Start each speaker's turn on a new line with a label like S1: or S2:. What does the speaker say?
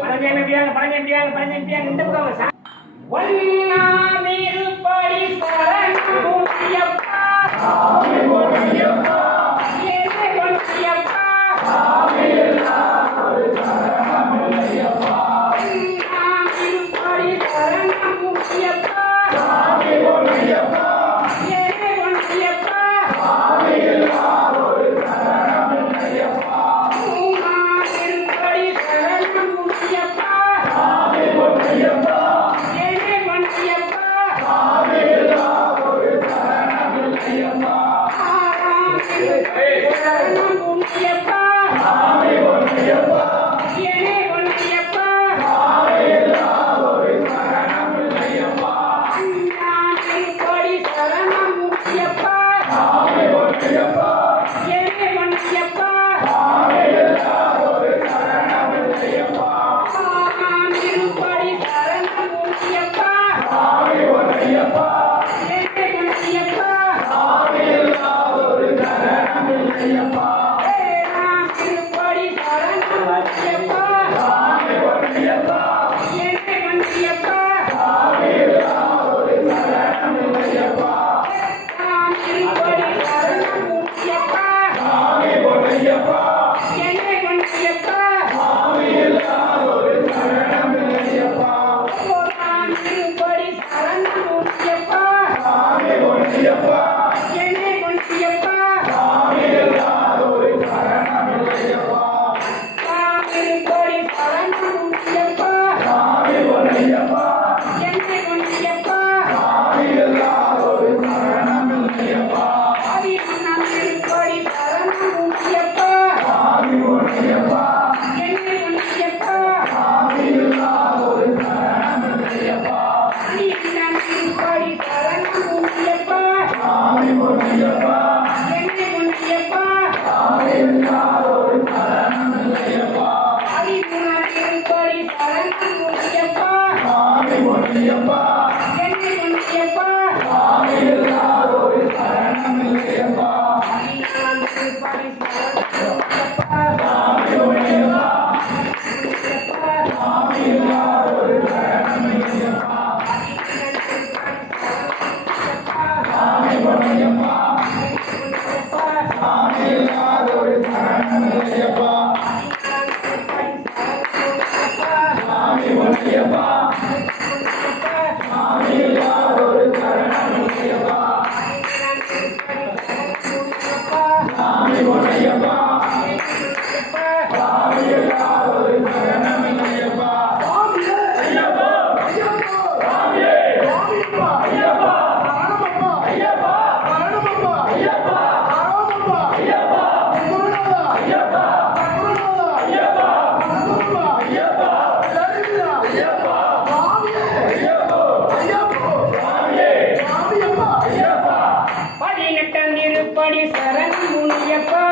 S1: பழஞ்சேம்பியாங்க பழஞ்சேம்பியாங்க பழஞ்சேம்பியாங்க இந்த பக்கம் சார் ஒன்னாமில் படி சரணமுடியப்பா சாமி முடியப்பா ஏதே முடியப்பா சாமி எல்லா ஒரு சரணமுடியப்பா ஒன்னாமில் படி சரணமுடியப்பா சாமி முடியப்பா ஏ your father. இல்லையப்பா என்னை இல்லையப்பா சாமியில்லாத ஒரு சரணம் இல்லையப்பா Yeah, bye. முனியப்பா